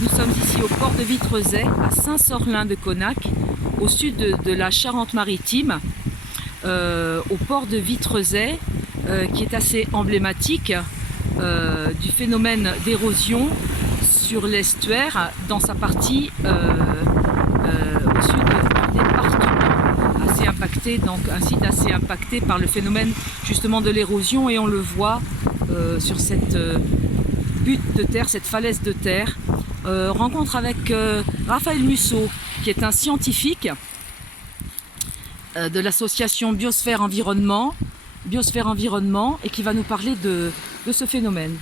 Nous sommes ici au port de Vitrezay, à Saint-Sorlin-de-Conac, au sud de la Charente-Maritime, au port de Vitrezay, qui est assez emblématique du phénomène d'érosion sur l'estuaire dans sa partie au sud du département, assez impacté, donc un site assez impacté par le phénomène justement de l'érosion, et on le voit sur cette butte de terre, cette falaise de terre. Rencontre avec Raphaël Musso, qui est un scientifique de l'association Biosphère Environnement, et qui va nous parler de ce phénomène.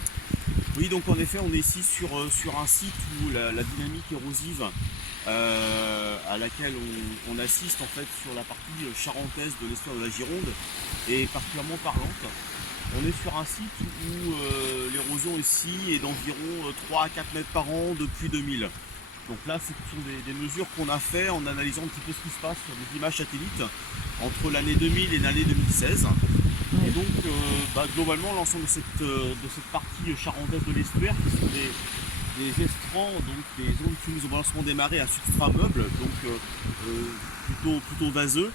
Oui, donc en effet, on est ici sur un site où la dynamique érosive à laquelle on assiste en fait sur la partie charentaise de l'estuaire de la Gironde est particulièrement parlante. On est sur un site où l'érosion ici est d'environ 3 à 4 mètres par an depuis 2000. Donc là, ce sont des mesures qu'on a fait en analysant un petit peu ce qui se passe sur des images satellites entre l'année 2000 et l'année 2016. Et donc, globalement, l'ensemble de cette partie charentaise de l'estuaire, qui sont des estrans, donc des zones soumises au balancement des marées à substrat meuble, donc plutôt vaseux.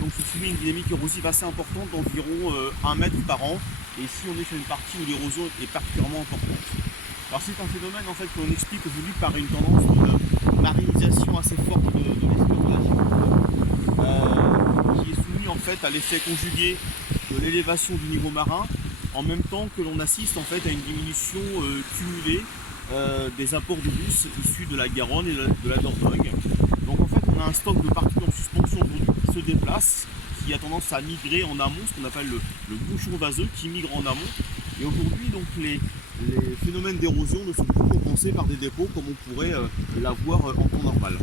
Donc se soumet une dynamique érosive assez importante d'environ 1 mètre par an. Et ici, on est sur une partie où l'érosion est particulièrement importante. Alors c'est un phénomène en fait qu'on explique aujourd'hui par une tendance de marinisation assez forte de l'estuaire de la Gironde, qui est soumis en fait à l'effet conjugué de l'élévation du niveau marin, en même temps que l'on assiste en fait à une diminution cumulée des apports de mousse issus de la Garonne et de la Dordogne. Donc en fait on a un stock de particules en suspension aujourd'hui qui se déplace, qui a tendance à migrer en amont, ce qu'on appelle le bouchon vaseux qui migre en amont. Et aujourd'hui donc les phénomènes d'érosion ne sont plus compensés par des dépôts comme on pourrait l'avoir en temps normal.